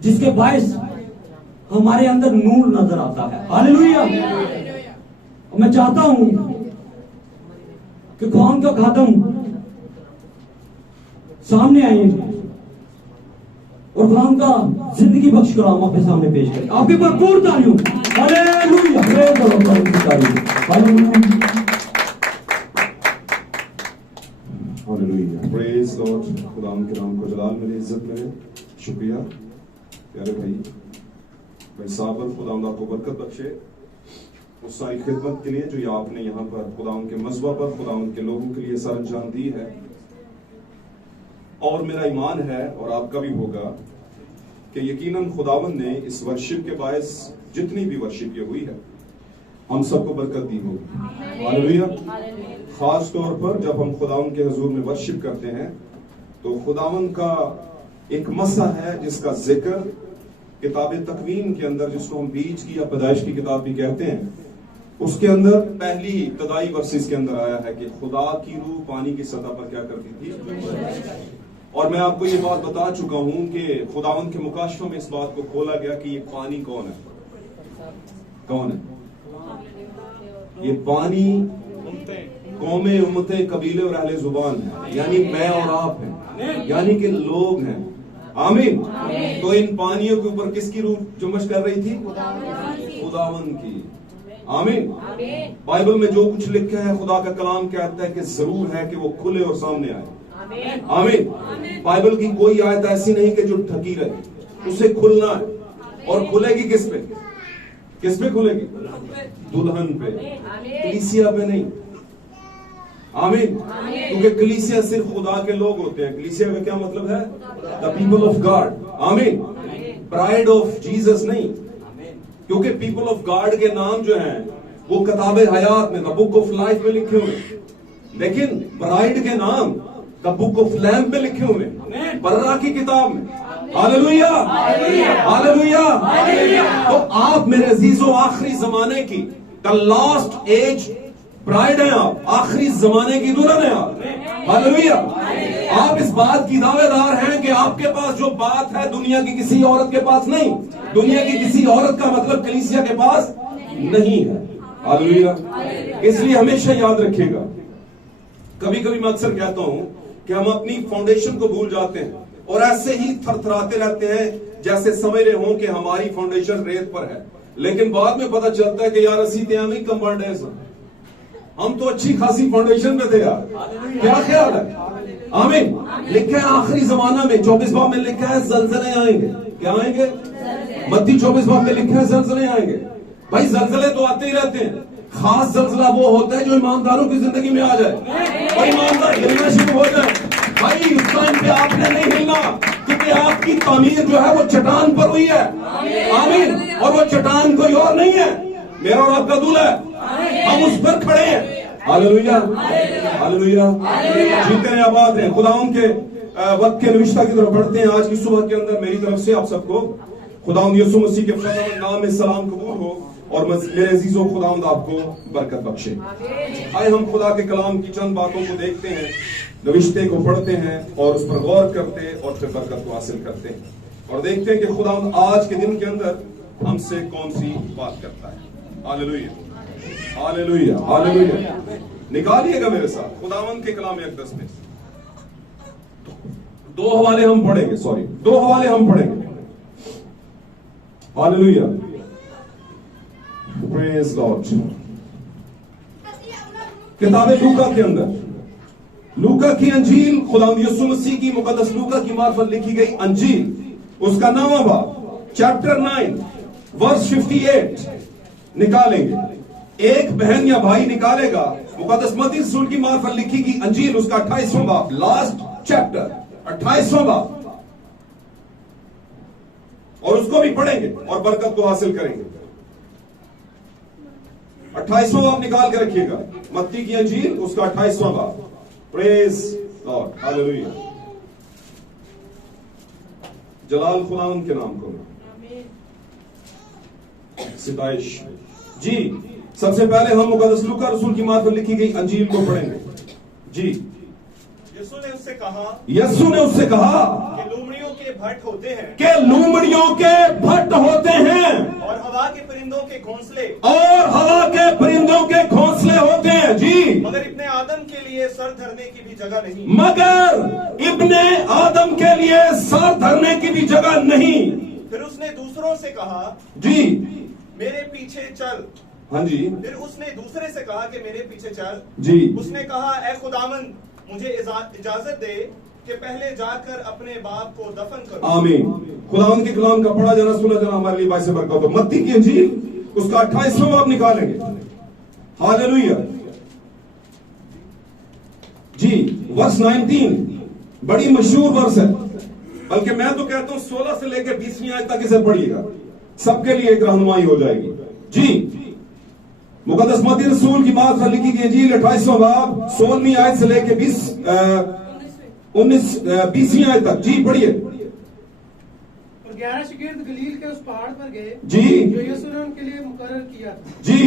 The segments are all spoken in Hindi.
जिसके बायस हमारे अंदर नूर नजर आता है। हालेलुया। और मैं चाहता हूं कि कौन का खादम सामने आए और खुदा का जिंदगी बख्श कलाम आपके सामने पेश करें। आपके भरपूर तालियों। हालेलुया। हालेलुया। Praise Lord. खुदा के नाम को जलाल मेरी इज्जत में शुक्रिया प्यारे भाई साहब। खुदा आपको बरकत बख्शे उस सारी खिदमत के लिए जो ये आपने यहाँ पर खुदा के मज़बा पर खुदा के लोगों के लिए सर अंजाम दी है। और मेरा ईमान है और आपका भी होगा कि यकीनन खुदावन ने इस वर्शिप के बायस जितनी भी वर्शिप ये हुई है हम सबको बरकत दी होगी। हालेलुया। खास तौर पर जब हम खुदावन के हुजूर में वर्शिप करते हैं तो खुदावन का एक मसा है जिसका जिक्र किताब तकवीन के अंदर, जिसको हम बीज की या पैदाइश की किताब भी कहते हैं, उसके अंदर पहली इब्तदाई वर्सेस के अंदर आया है कि खुदा की रूह पानी की सतह पर क्या करती थी। और मैं आपको ये बात बता चुका हूं कि खुदावन के मुकाशफों में इस बात को खोला गया कि ये पानी कौन है। कौन है ये पानी? कौमें, उम्मतें, कबीले और अहले जुबान है, यानी मैं और आप हैं, यानी कि लोग हैं। आमीन। तो इन पानियों के ऊपर किसकी रूह जुम्मश कर रही थी? खुदावन की। आमीन। बाइबल में जो कुछ लिखा है खुदा का कलाम कहता है कि जरूर है कि वो खुले और सामने आए। आमीन। बाइबल की कोई आयत ऐसी नहीं कि जो ढकी रहे, उसे खुलना है। और खुलेगी किस पे? किस पे खुलेगी? दुल्हन पे, कलीसिया पे नहीं। आमीन। क्योंकि कलीसिया सिर्फ खुदा के लोग होते हैं। कलीसिया का क्या मतलब है? The people of God. आमीन। ब्राइड ऑफ जीसस नहीं, क्योंकि पीपल ऑफ गॉड के नाम जो हैं वो किताब हयात में, द बुक ऑफ लाइफ में लिखे हुए, लेकिन ब्राइड के नाम द बुक ऑफ लैम्प में लिखे हुए, बर्रा की किताब में। हालेलुया। हालेलुया। तो आप मेरे अजीजों आखिरी जमाने की द लास्ट एज ब्राइड है, आप आखिरी जमाने की दुल्हन है आप। हालेलुया। आप इस बात की दावेदार हैं कि आपके पास जो बात है दुनिया की किसी औरत के पास नहीं। दुनिया की किसी औरत का मतलब कलीसिया के पास नहीं है। हालेलुया। इसलिए हमेशा याद रखिएगा, कभी कभी मैं अक्सर कहता हूं कि हम अपनी फाउंडेशन को भूल जाते हैं और ऐसे ही थरथराते रहते हैं जैसे समझ रहे हों कि हमारी फाउंडेशन रेत पर है, लेकिन बाद में पता चलता है कि यार असी नहीं कंबाउंड है, हम तो अच्छी खासी फाउंडेशन पे थे यार। क्या ख्याल है? आमीन। लिखा है आखिरी जमाना में 24 बाब में लिखा है जलजले आएंगे। क्या आएंगे? मत्ती 24 बाब में लिखा है जलजले आएंगे। भाई जलजले तो आते ही रहते हैं। खास जलजला वो होता है जो ईमानदारों की जिंदगी में आ जाए और ईमानदार हिलना शुरू हो जाए। भाई उस टाइम पे आपने नहीं हिलना, क्योंकि आपकी तामीर जो है वो चट्टान पर हुई है। आमीन। और वो चट्टान कोई और नहीं है, मेरा और आपका दूल्हा है। हम उस पर खड़े हैं। हालेलुया। हालेलुया। जीते हैं, आबाद हैं। खुदा के वक्त के नविश्ता की तरफ बढ़ते हैं। आज की सुबह के अंदर मेरी तरफ से आप सबको खुदा यीशु मसीह के फजल नाम में सलाम कबूल हो और मेरे अजीजों खुदा आपको बरकत बख्शे। आए हम खुदा के कलाम की चंद बातों को देखते हैं, नविश्ते को पढ़ते हैं और उस पर गौर करते हैं और फिर बरकत को हासिल करते हैं और देखते हैं कि खुदा आज के दिन के अंदर हमसे कौन सी बात करता है। हालेलुया। हालेलुया। हालेलुया। निकालिएगा मेरे साथ खुदावंद के कलाम अक़दस में दो हवाले हम पढ़ेंगे। हालेलुया। Praise Lord. किताब लूका के अंदर, लूका की अंजील, खुदावंद यीशु मसीह की मुकद्दस लूका की मार्फत लिखी गई अंजील, उसका 9वां बाब, चैप्टर 9 वर्स 58 निकालेंगे। एक बहन या भाई निकालेगा मुकद्दस मत्ती रसूल की मार्फत लिखी गई अंजील, उसका 28वां बाब, लास्ट चैप्टर 28वां बाब, और उसको भी पढ़ेंगे और बरकत को हासिल करेंगे। 28वां बाब निकाल के रखिएगा, मत्ती की अंजील उसका 28वां बाब। Praise Lord. हालेलुया। जलाल खुदावंद के नाम को सिताइश जी। सबसे पहले हम मुकद्दस लूका रसूल की मार्फत लिखी गई अंजील को पढ़ेंगे जी। यीशु ने उससे कहा कि लोमड़ियों के भट्ट होते हैं के लूमड़ियों के भट्ट होते हैं और हवा के परिंदों के घोंसले, और हवा के परिंदों के घोंसले होते हैं जी, मगर इब्ने आदम के लिए सर धरने की भी जगह नहीं। मगर इब्ने आदम के लिए सर धरने की भी जगह नहीं। फिर उसने दूसरों से कहा जी, मेरे पीछे चल। हाँ जी, फिर उसने दूसरे से कहा कि मेरे पीछे चल। जी, उसने कहा, ए खुदावंद, मुझे इजाजत दे कि पहले जाकर अपने बाप को दफन करूं। आमीन। खुदावंद के कलाम का पढ़ा जाना सुना जाना हमारे लिए बाइस बरकत हो। मत्ती की इंजील उसका 28वां बाब निकालेंगे। हालेलुया जी। वर्स 19 बड़ी मशहूर वर्स है, बल्कि मैं तो कहता हूं 16 से लेकर 20वीं आयत तक इसे पढ़िएगा, सबके लिए एक रहनुमाई हो जाएगी जी। मुकद्दस मत्ती रसूल की बात लिखी गई इंजील 28वां बाब 16वीं आयत से लेकर 20वीं आयत तक जी, पढ़िए। और 11 शागिर्द गलील के उस पहाड़ पर गए जी, जो यीशु ने उनके लिए मुकर्रर किया था जी,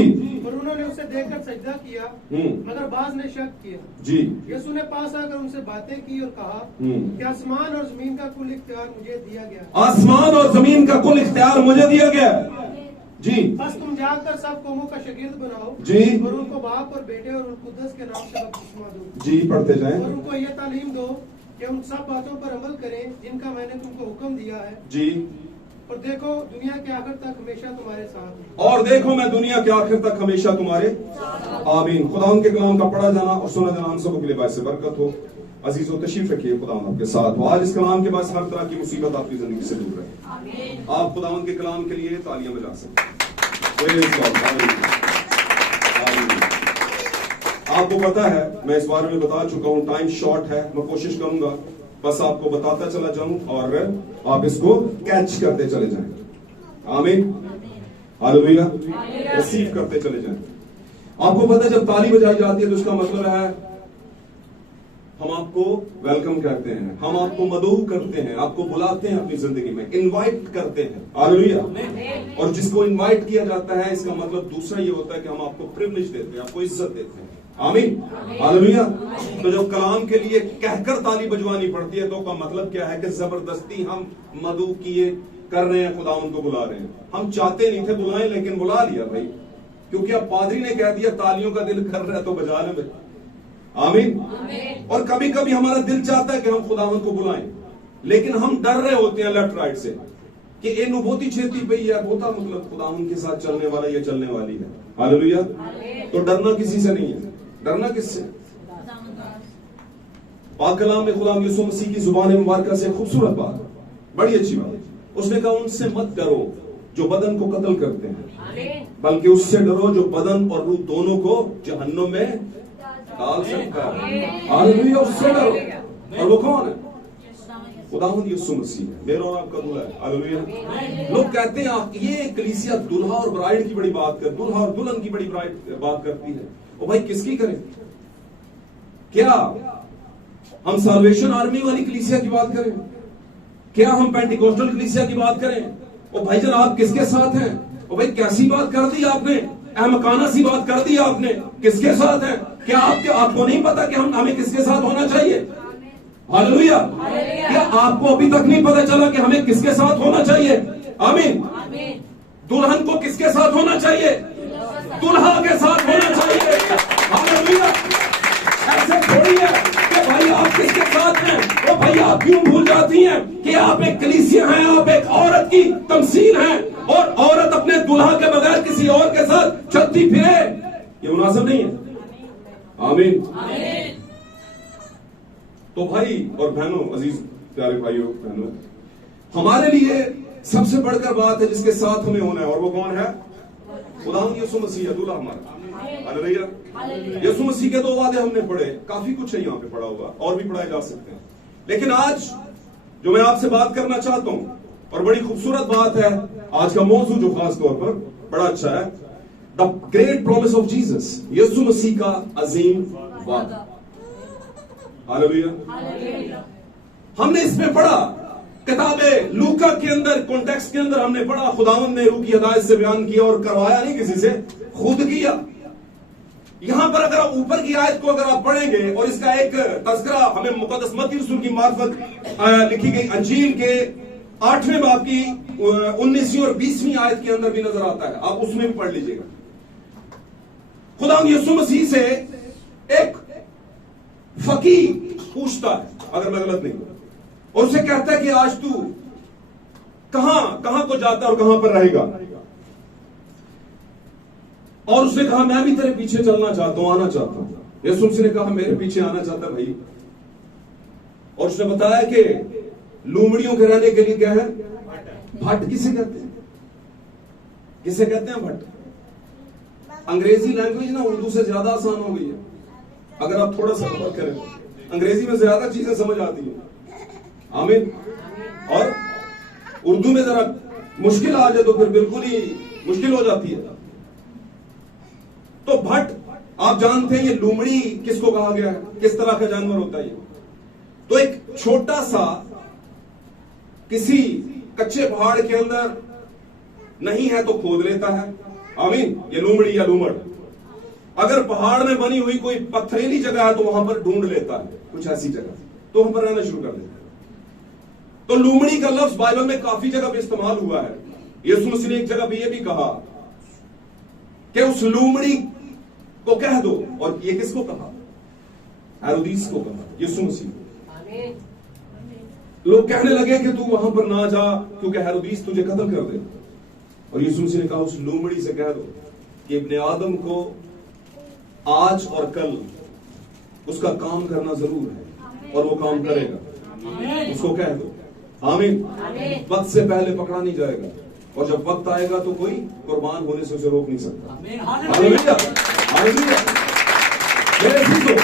और उन्होंने उसे देखकर सजदा किया, मगर बाज ने शक किया। जी, यीशु ने पास आकर उनसे बातें की और कहा कि आसमान और जमीन का कुल इख्तियार मुझे दिया गया, आसमान और जमीन का कुल इख्तियार मुझे दिया गया जी। बस तुम जाकर सब कौमों का शागिर्द बनाओ जी, और उनको बाप और बेटे और कुद्दस के नाम से बपतिस्मा दो जी, पढ़ते जाएं और उनको यह तालीम दो कि उन सब बातों पर अमल करें जिनका मैंने तुमको हुक्म दिया है। जी। और देखो दुनिया के आखिर तक हमेशा तुम्हारे साथ हूं। और देखो मैं दुनिया के आखिर तक हमेशा तुम्हारे। आमीन। खुदा के कलाम का पढ़ा जाना और सुना जाना हम सबों के लिए बायस बरकत हो। अजीजों तशरीफ रखिए, खुदा आपके साथ हो। आज इस कलाम के बाद हर तरह की मुसीबत आपकी जिंदगी से दूर रहे। आप खुदा के कलाम के लिए तालियां बजा सकते हैं। आपको पता है, मैं इस बारे में बता चुका हूं, टाइम शॉर्ट है, मैं कोशिश करूंगा बस आपको बताता चला जाऊं और आप इसको कैच करते चले जाएं। आमीन, हालेलुया, रिसीव करते चले जाएं। आपको पता है जब ताली बजाई जाती है तो उसका मतलब है हम आपको वेलकम करते हैं, हम आपको मदऊ करते हैं, आपको बुलाते हैं अपनी जिंदगी में, इनवाइट करते हैं। हालेलुया। और जिसको इनवाइट किया जाता है इसका मतलब दूसरा ये होता है कि हम आपको प्रिविलेज देते हैं, आपको इज्जत देते हैं। आमीन, हालेलुया। तो जब कलाम के लिए कहकर ताली बजवानी पड़ती है तो का मतलब क्या है कि जबरदस्ती हम मदऊ किए कर रहे हैं, खुदा उनको बुला रहे हैं। हम चाहते नहीं थे बुलाएं लेकिन बुला लिया भाई, क्योंकि अब पादरी ने कह दिया तालियों का दिल कर रहा है तो बजा ले भाई। आमीन। और कभी कभी हमारा दिल चाहता है कि हम खुदावंद को बुलाएं, लेकिन हम डर रहे होते हैं लेफ्ट राइट से कि ये नुबूती छेती पे है, बोता मतलब खुदावंद के साथ चलने वाला या चलने वाली है। हालेलुया। तो डरना किसी से नहीं है, डरना किससे? पाक कलाम में खुदा यीशु मसीह की जुबान मुबारक से खूबसूरत बात, बड़ी अच्छी बात, उसने कहा उनसे मत डरो जो बदन को कत्ल करते हैं, बल्कि उससे डरो जो बदन और रूह दोनों को जहन्नुम में डाल सकता है। हालेलुया। उससे डरो। और वो कौन है? खुदावंद यीशु मसीह है, मेरा और आपका दूल्हा है। हालेलुया। लोग कहते हैं आप ये कलीसिया दूल्हा और ब्राइड की बड़ी बात कर, दूल्हा और दुल्हन की बड़ी बात करती है। ओ भाई किसकी करें? क्या हम साल्वेशन आर्मी वाली कलीसिया की बात करें? क्या हम पेंटिकोस्टल कलीसिया की बात करें? ओ भाई जरा आप किसके साथ हैं? ओ भाई कैसी बात कर दी आपने, अहमकाना सी बात कर दी आपने। किसके साथ हैं? क्या आपको नहीं पता कि हमें किसके साथ होना चाहिए? हालेलुया। क्या आपको अभी तक नहीं पता चला कि हमें किसके साथ होना चाहिए? आमीन। दुल्हन को किसके साथ होना चाहिए? दुल्हा के साथ होना चाहिए। हालेलुया। ऐसे थोड़ी है कि भाई आप किसके साथ हैं। तो भाई आप क्यों भूल जाती हैं कि आप एक कलीसिया हैं, आप एक औरत की तमसील हैं, और औरत अपने दुल्हा के बगैर किसी और के साथ चलती फिरे, ये मुनासिब नहीं है। आमीन। तो भाई और बहनों, अजीज प्यारे भाइयों बहनों, हमारे लिए सबसे बढ़कर बात है जिसके साथ हमें होना है, और वो कौन है? खुदावंद यीशु मसीह, दूल्हा हमारा। हालेलुया। यीशु मसीह के 2 वादे हमने पढ़े, काफी कुछ है यहाँ पे पढ़ा हुआ, और भी पढ़ाए जा सकते हैं, लेकिन आज जो मैं आपसे बात करना चाहता हूं और बड़ी खूबसूरत बात है, आज का मौजू जो खास तौर पर बड़ा अच्छा है, the great promise of Jesus, Yeshu Masih का अजीम वादा। हालेलुया। हमने इसमें पढ़ा, किताबे लूका के अंदर, कॉन्टेक्स्ट के अंदर हमने पढ़ा, खुदावंद ने रूह की हिदायत से बयान किया और करवाया नहीं किसी से, खुद किया। यहां पर अगर आप ऊपर की आयत को अगर आप पढ़ेंगे और इसका एक तज़किरा हमें मुकद्दस मत्ती रसूल की मार्फत लिखी गई अंजील के 8वें बाब की 19वीं और 20वीं आयत के अंदर भी नजर आता है, आप उसमें भी पढ़ लीजिएगा। खुदा यीशु मसीह से एक फकीर पूछता है, अगर मैं गलत नहीं हूं, और उसे कहता है कि आज तू कहां को जाता है और कहां पर रहेगा। और उसने कहा मैं भी तेरे पीछे चलना चाहता हूं, आना चाहता हूं। यीशु मसीह ने कहा मेरे पीछे आना चाहता है भाई। और उसने बताया कि लूमड़ियों के रहने के लिए क्या है, भट्ट किसे कहते हैं, किसे कहते हैं भट्ट। अंग्रेजी लैंग्वेज ना उर्दू से ज्यादा आसान हो गई है, अगर आप थोड़ा सा बात करें अंग्रेजी में ज्यादा चीजें समझ आती है। आमीन। और उर्दू में जरा मुश्किल आ जाए तो फिर बिल्कुल ही मुश्किल हो जाती है। तो भट्ट आप जानते हैं ये लूमड़ी किसको कहा गया है, किस तरह का जानवर होता है ये। तो एक छोटा सा किसी कच्चे पहाड़ के अंदर नहीं है तो खोद लेता है। आमीन। ये लूमड़ी या लूमड़ अगर पहाड़ में बनी हुई कोई पथरीली जगह है तो वहां पर ढूंढ लेता है कुछ ऐसी जगह, तो वहां पर रहना शुरू कर देता है। तो लूमड़ी का लफ्ज बाइबल में काफी जगह पे इस्तेमाल हुआ है। यीशु मसीह ने एक जगह पे यह भी कहा कि उस लूमड़ी को कह दो, और ये किसको कहा, हेरोदीस को कहा, यीशु मसीह को। लोग कहने लगे कि तू वहां पर ना जा क्योंकि हेरोदीस तुझे कत्ल कर दे। और यीशु मसीह ने कहा उस लूमड़ी से कह दो कि इब्ने आदम को आज और कल उसका काम करना जरूर है और वो काम करेगा, उसको कह दो। आमीन। वक्त से पहले पकड़ा नहीं जाएगा, और जब वक्त आएगा तो कोई कुर्बान होने से उसे रोक नहीं सकता। Hallelujah, hallelujah. मेरे अजीजों,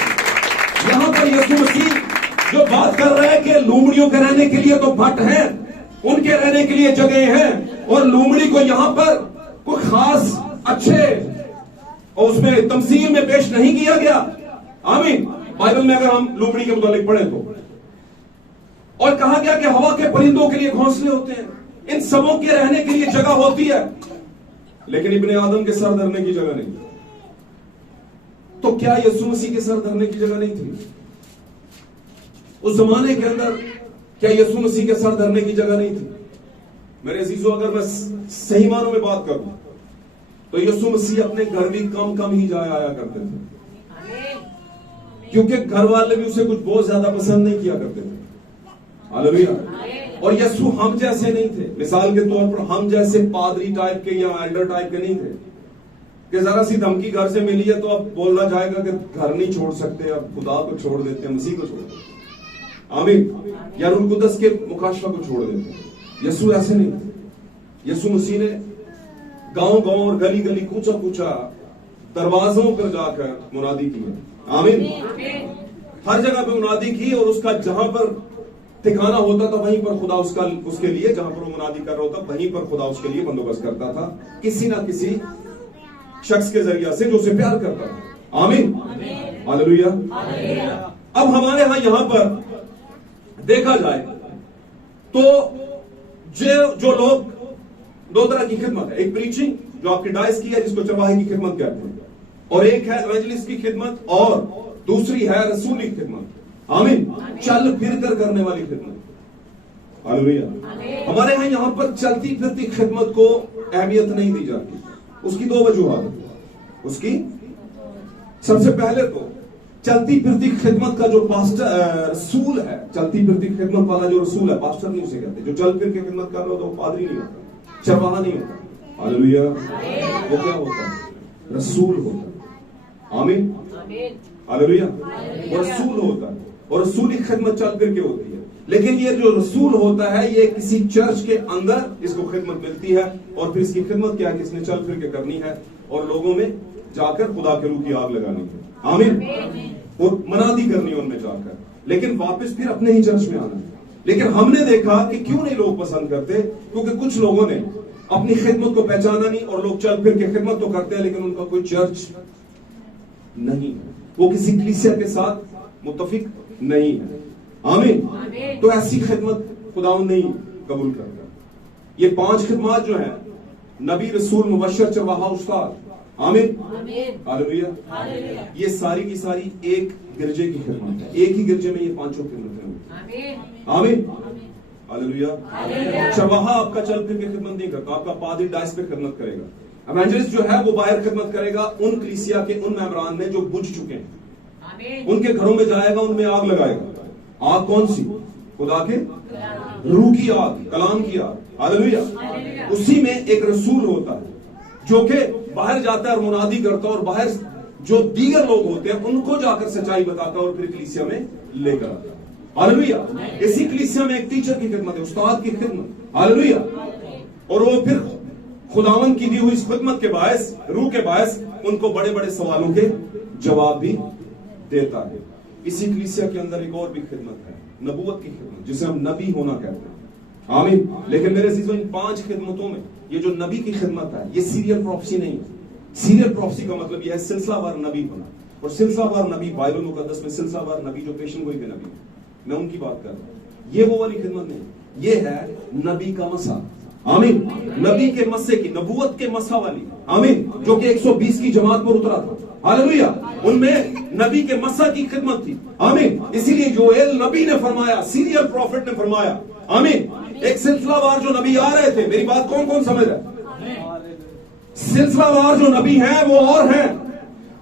यहां पर यीशु मसीह जो बात कर रहे हैं कि लूमड़ियों के रहने के लिए तो भट्ट हैं, उनके रहने के लिए जगह हैं, और लूमड़ी को यहां पर कोई खास अच्छे और उसमें तमसील में पेश नहीं किया गया। आमीन। बाइबल में अगर हम लूमड़ी के मुताबिक पढ़े तो, और कहा गया कि हवा के परिंदों के लिए घोंसले होते हैं, इन सबों के रहने के लिए जगह होती है, लेकिन इब्ने आदम के सर धरने की जगह नहीं। तो क्या यीशु मसीह के सर धरने की जगह नहीं थी उस जमाने के अंदर? क्या यीशु मसीह के सर धरने की जगह नहीं थी? मेरे अजीजों, अगर मैं सही मानों में बात करूं तो यीशु मसीह अपने घर भी कम ही जाया आया करते थे, क्योंकि घर वाले भी उसे कुछ बहुत ज्यादा पसंद नहीं किया करते थे। हालेलुया। और यीशु हम जैसे नहीं थे। मिसाल के तौर पर हम जैसे पादरी टाइप के या एल्डर टाइप के नहीं थे कि जरा सी धमकी घर से मिली है तो अब बोलना जाएगा कि घर नहीं छोड़ सकते, अब खुदा को छोड़ देते हैं, मसीह को छोड़ देते हैं। आमीन। या रूह कुदस के मुकाशफा को छोड़ देते हैं। यीशु ऐसे नहीं थे। यीशु मसीह ने गांव और गली गली कूचा दरवाजों पर जाकर मुनादी की है। आमीन। हर जगह पे मुनादी की, और उसका जहां पर ठिकाना होता था वहीं पर खुदा उसके लिए, जहां पर वो मुनादी कर रहा होता वहीं पर खुदा उसके लिए बंदोबस्त करता था, किसी ना किसी शख्स के जरिए से जो उसे प्यार करता था। आमीन। हालेलुया। अब हमारे यहां पर देखा जाए तो जो लोग दो तरह की खिदमत है, एक प्रीचिंग जो आपकी डाइस की है जिसको चरवाहे की खिदमत कहते हैं, और एक है इवेंजलिस्ट की खिदमत, और दूसरी है रसूली खिदमत। आमीन। चल फिर कर करने वाली खिदमत। हालेलुया। हमारे यहां पर चलती फिरती खिदमत को अहमियत नहीं दी जाती। उसकी दो वजूहत है। उसकी सबसे पहले तो चलती फिरती खिदमत का जो पास्टर रसूल है, चलती फिरती खिदमत वाला जो रसूल है, पास्टर नहीं उसे कहते। जो चल फिर के खिदमत कर रहा होता वो पादरी नहीं होता, चरवाहा नहीं होता। हालेलुया। वो क्या होता है? रसूल होता है। आमीन। हालेलुया। वो रसूल होता है, और रसूली खिदमत चल फिर के होती है। लेकिन ये जो रसूल होता है ये किसी चर्च के अंदर इसको खिदमत मिलती है, और फिर इसकी खिदमत क्या है कि इसने चल फिर के करनी है और लोगों में जाकर खुदा के रूह की आग लगानी है। आमीन। और मनादी करनी है उनमें जाकर, लेकिन वापस फिर अपने ही चर्च में आना है। लेकिन हमने देखा कि क्यों नहीं लोग पसंद करते, क्योंकि कुछ लोगों ने अपनी खिदमत को पहचाना नहीं, और लोग चल फिर के खिदमत तो करते हैं लेकिन उनका कोई चर्च नहीं है, वो किसी कलीसिया के साथ मुत्तफिक नहीं है। आमीन। तो ऐसी खिदमत खुदावंद नहीं कबूल करता। ये 5 खिदमत जो है, नबी, रसूल, मुबश्शिर, चरवाहा, उस्ताद। आमीन। हालेलुया। ये सारी की सारी एक गिरजे की खिदमत है। एक ही गिरजे में ये 5 खिदमतें हैं। आमीन। हालेलुया। चरवाहा आपका चल फिर के खिदमत नहीं करता, आपका पादरी डाइस पे खिदमत करेगा। इवेंजलिस्ट जो है वो बाहर खिदमत करेगा उन कलीसिया के उन मेंबरान में जो बुझ चुके हैं, उनके घरों में जाएगा, उनमें आग लगाएगा। आग कौन सी? खुदा के रूह की आग, कलाम की आग। हालेलुया। उसी में एक रसूल होता है जो कि बाहर जाता है और मुनादी करता है, और बाहर जो दीगर लोग होते हैं उनको जाकर सच्चाई बताता है और फिर कलीसिया में लेकर आता है। हालेलुया। इसी कलीसिया में एक टीचर की खिदमत है, उस्ताद की खिदमत। हालेलुया। और वो फिर खुदावन की दी हुई इस खिदमत के बायस, रूह के बायस उनको बड़े बड़े सवालों के जवाब भी देता है। इसी कलीसिया के अंदर एक और भी खिदमत है, नबूवत की खिदमत, जिसे हम नबी होना कहते हैं। आमीन। लेकिन मेरे अजीजों, इन 5 खिदमतों में ये जो नबी की खिदमत है ये सीरियल प्रोफेसी नहीं है। सीरियल प्रोफेसी का मतलब यह है सिलसिलावार नबी होना, और सिलसिलावार नबी बाइबल मुकद्दस में सिलसिलावार नबी जो पेशन गोई के नबी, मैं उनकी बात कर रहा हूं। ये वो वाली खिदमत नहीं, ये है नबी का मसा। आमीन। नबी के मस्से की, नबूवत के मसा वाली। आमीन। जो कि 120 की जमात पर उतरा था। हालेलुया। उनमें नबी के मसा की खिदमत थी। आमीन। इसीलिए योएल नबी ने फरमाया, सीरियल प्रॉफिट ने फरमाया। आमीन। एक सिलसिलावार जो नबी आ रहे थे, मेरी बात कौन कौन समझ रहा है? सिलसिलावार जो नबी हैं वो और हैं,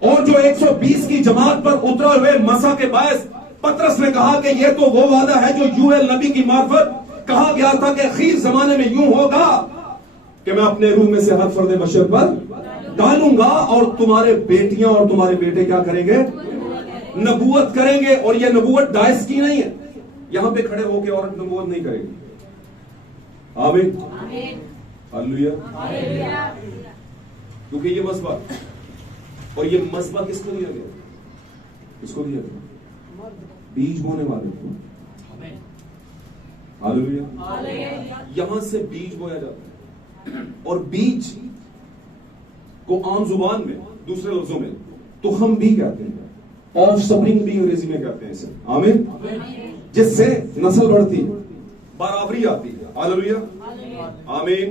और जो 120 की जमात पर उतरे हुए मसा के बायस पतरस ने कहा कि ये तो वो वादा है जो यूएल नबी की मार्फत कहा गया था कि आखिर जमाने में यूं होगा कि मैं अपने रूह में से हर फर्द बशर पर डालूंगा, और तुम्हारे बेटियां और तुम्हारे बेटे क्या करेंगे? नबूवत करेंगे। और ये नबूवत डाइस की नहीं है, यहां पे खड़े होकर औरत नबूवत नहीं करेगी। आमीन। हालेलुया। क्योंकि ये मसबा, और ये मसबा किसको दिया गया? किसको दिया गया? बीज बोने वाले को। हालेलुया। यहां से बीज बोया जाता है, और बीज को आम जुबान में, दूसरे लफ्जों में तुखम भी कहते हैं, ऑफ स्प्रिंग भी अंग्रेजी में कहते हैं इसे। आमीन। जिससे नस्ल बढ़ती है, बराबरी आती है। हालेलुया। आमीन।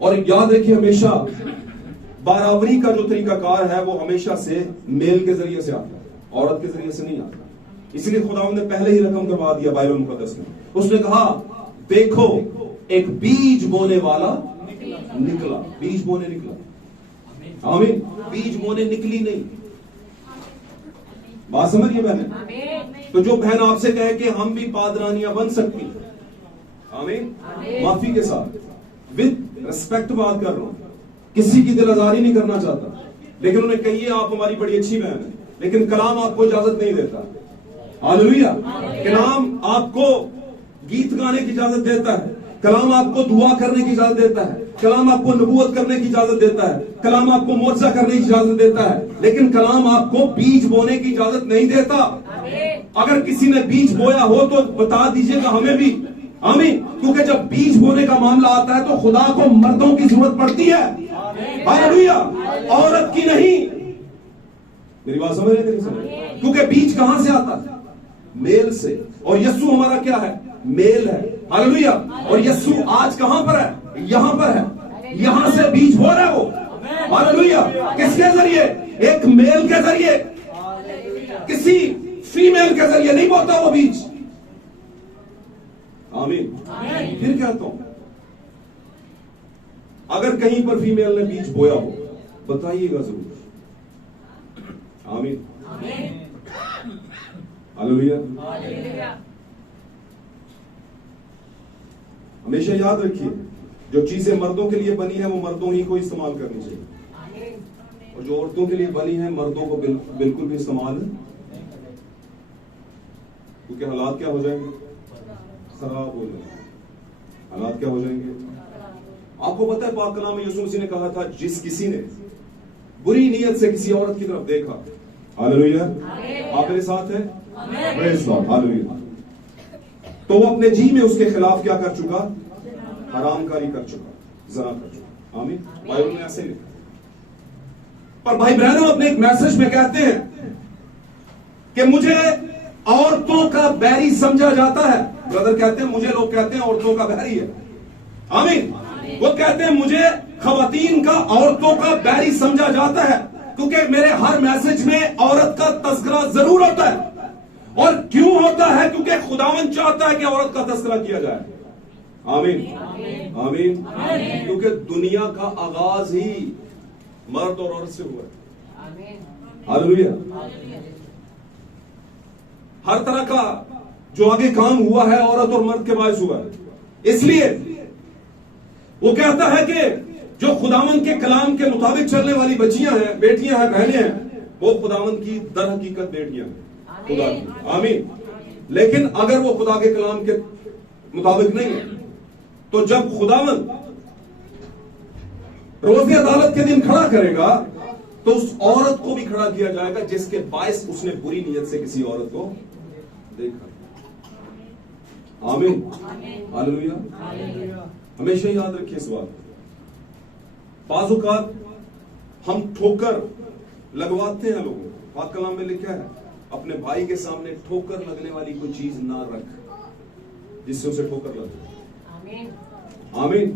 और याद रखिए, हमेशा बराबरी का जो तरीकाकार है वो हमेशा से मेल के जरिए से आता है, औरत के जरिए से नहीं आता। इसलिए खुदावंद ने पहले ही रकम करवा दिया बाइबल मुकद्दस में। उसने कहा, देखो एक बीज बोने वाला निकला। बीज बोने निकला। आमीन। बीज बोने निकली नहीं। बात समझिए बहन। तो जो बहन आपसे कहे कि हम भी पादरानियां बन सकती, आमीन, माफी के साथ, विद रिस्पेक्ट बात कर रहा हूं, किसी की दिल आजारी नहीं करना चाहता, लेकिन उन्हें कहिए आप हमारी बड़ी अच्छी बहन है, लेकिन कलाम आपको इजाजत नहीं देता। हालेलुया। कलाम आपको गीत गाने की इजाजत देता है, कलाम आपको दुआ करने की इजाजत देता है, कलाम आपको नबूवत करने की इजाजत देता है, कलाम आपको मोर्चा करने की इजाजत देता है, लेकिन कलाम आपको बीज बोने की इजाजत नहीं देता। अगर किसी ने बीज बोया हो तो बता दीजिएगा हमें भी। आमीन। क्योंकि जब बीज बोने का मामला आता है तो खुदा को मर्दों की जरूरत पड़ती है। हालेलुया। औरत की नहीं। मेरी बात समझ रहे हैं? क्योंकि बीज कहां से आता है? मेल से। और यस्सु हमारा क्या है? मेल है। हालेलुया। और यस्सु आज कहां पर है? यहां पर है। यहां से बीज बो रहा है वो। हालेलुया। किसके जरिए? एक मेल के जरिए, किसी फीमेल के जरिए नहीं बोता वो बीज। आमीन। फिर कहता हूं, अगर कहीं पर फीमेल ने बीज बोया हो बताइएगा जरूर। आमीन। हालेलुया। हमेशा याद रखिए, जो चीजें मर्दों के लिए बनी है वो मर्दों ही को इस्तेमाल करनी चाहिए, और जो औरतों के लिए बनी है मर्दों को बिल्कुल भी इस्तेमाल, क्योंकि हालात क्या हो जाएंगे? खराब हो जाएंगे। हालात क्या हो जाएंगे? आपको पता है पाक कलाम में यीशु मसीह ने कहा था, जिस किसी ने बुरी नीयत से किसी औरत की तरफ देखा, हालेलुया, आप मेरे साथ हैं? Praise God. हालेलुया। तो वो अपने जी में उसके खिलाफ क्या कर चुका? हरामकारी कर चुका, ज़ना कर चुका। आमीन। बाइबल में ऐसे लिखा। पर भाई बहनों, अपने एक मैसेज में कहते हैं कि मुझे औरतों का बैरी समझा जाता है। ब्रदर कहते हैं, मुझे लोग कहते हैं औरतों का बैरी है। आमीन। वो कहते हैं मुझे खवातीन का औरतों का बैरी समझा जाता है, क्योंकि मेरे हर मैसेज में औरत का तस्करा जरूर होता है। और क्यों होता है? क्योंकि खुदावन चाहता है कि औरत का तस्करा किया जाए। आमीन आमीन। क्योंकि दुनिया का आगाज ही मर्द और औरत से हुआ है। हालेलुया। हर तरह का जो आगे काम हुआ है औरत और मर्द के बायस हुआ है। इसलिए वो कहता है कि जो खुदावन के कलाम के मुताबिक चलने वाली बच्चियां हैं, बेटियां हैं, बहनें हैं, वो खुदावन की दर हकीकत बेटियां हैं खुदा की। आमीन। लेकिन अगर वो खुदा के कलाम के मुताबिक नहीं है, तो जब खुदावन रोज़े अदालत के दिन खड़ा करेगा, तो उस औरत को भी खड़ा किया जाएगा जिसके बायस उसने बुरी नीयत से किसी औरत को देखा। आमीन हालेलुया। हमेशा याद रखिए इस बात। बाज़ औक़ात हम ठोकर लगवाते हैं लोगों को। पाक कलाम में लिखा है, अपने भाई के सामने ठोकर लगने वाली कोई चीज ना रख जिससे उसे ठोकर लगे। आमीन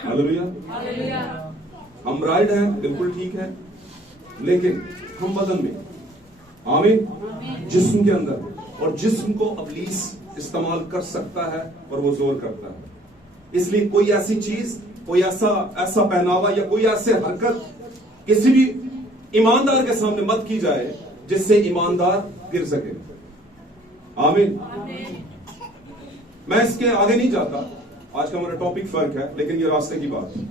हालेलुया। हम राइड हैं, बिल्कुल ठीक है, लेकिन हम बदन में, आमीन, जिस्म के अंदर, और जिस्म को इब्लीस इस्तेमाल कर सकता है और वो जोर करता है। इसलिए कोई ऐसी चीज, कोई ऐसा पहनावा या कोई ऐसे हरकत किसी भी ईमानदार के सामने मत की जाए जिससे ईमानदार गिर सके। आमीन। मैं इसके आगे नहीं जाता, आज का हमारा टॉपिक फर्क है, लेकिन ये रास्ते की बात है।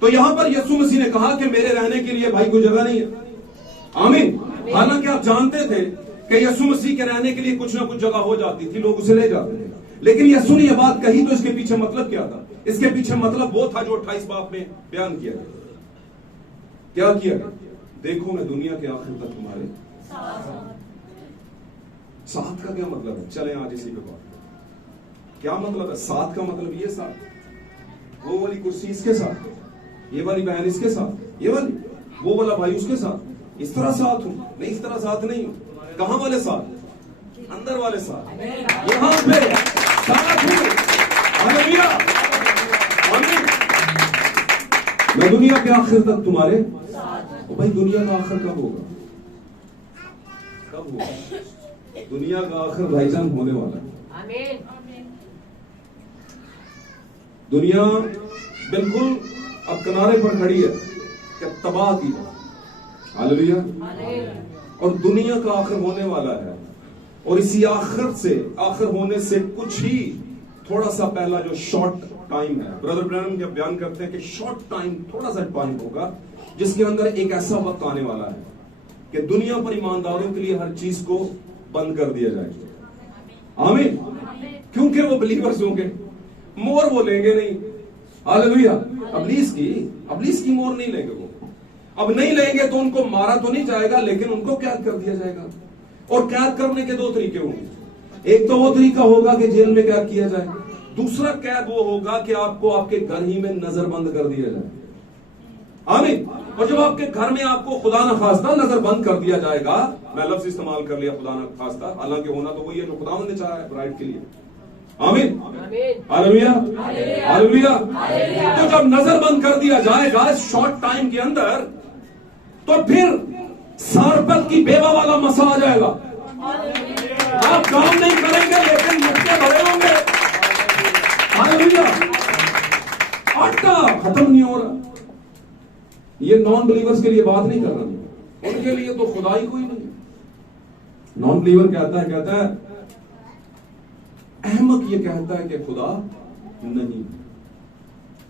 तो यहां पर यीशु मसीह ने कहा कि मेरे रहने के लिए भाई कोई जगह नहीं है। आमीन। हालांकि आप जानते थे कि यीशु मसीह के रहने के लिए कुछ ना कुछ जगह हो जाती थी, लोग उसे ले जाते थे, लेकिन यीशु ने यह बात कही तो इसके पीछे मतलब क्या था? इसके पीछे मतलब वो था जो 28 बाब में बयान किया गया। क्या किया गया? देखो मैं दुनिया के आखिर तक तुम्हारे साथ का क्या मतलब है? चलें आज इसी पे बात। क्या मतलब है साथ का? मतलब ये साथ, वो वाली कुर्सी इसके साथ, ये वाली बहन इसके साथ, ये वाली, वो वाला भाई उसके साथ, इस तरह साथ हूं नहीं, इस तरह साथ नहीं हूं। कहां वाले साथ? अंदर वाले साथ, यहां पे साथ हूं। हालेलुया। आमीन। मैं दुनिया के आखिर तक तुम्हारे। तो भाई दुनिया का आखिर कब होगा? कब होगा? दुनिया का आखिर भाईजान होने वाला है। आमीन। दुनिया बिल्कुल अब किनारे पर खड़ी है कि तबाह की। हालेलुया। और दुनिया का आखिर होने वाला है, और इसी आखिर होने से कुछ ही थोड़ा सा पहला जो शॉर्ट टाइम है, ब्रदर ब्रैनम जब बयान करते हैं कि शॉर्ट टाइम, थोड़ा सा टाइम होगा जिसके अंदर एक ऐसा वक्त आने वाला है कि दुनिया पर ईमानदारों के लिए हर चीज को बंद कर दिया जाएगा। आमीन। क्योंकि वो बिलीवर्स होंगे, मोर वो लेंगे नहीं। हालेलुया। इब्लीस की मोर नहीं लेंगे वो। अब नहीं लेंगे तो उनको मारा तो नहीं जाएगा, लेकिन उनको कैद कर दिया जाएगा। और कैद करने के दो तरीके होंगे। एक तो वो तरीका होगा कि जेल में कैद किया जाए, दूसरा कैद वो होगा कि आपको आपके घर ही में नजरबंद कर दिया जाए। आमीन। और जब आपके घर में आपको खुदा न खास्ता नजरबंद कर दिया जाएगा, मैं लफ्ज इस्तेमाल कर लिया खुदा न खास्ता, हालांकि होना तो वही है जो खुदावंद ने चाहा है ब्राइड के लिए। आमीन हालेलुया हालेलुया। तो जब नजरबंद कर दिया जाएगा इस शॉर्ट टाइम के अंदर, तो फिर सारपत की बेवा वाला मसा आ जाएगा। आप काम नहीं करेंगे लेकिन मुक्के भरे होंगे। हालेलुया। आटा खत्म नहीं हो रहा। ये नॉन बिलीवर्स के लिए बात नहीं कर रहा, उनके लिए तो खुदा ही कोई नहीं। नॉन बिलीवर कहता है अहमक ये कहता है कि खुदा नहीं।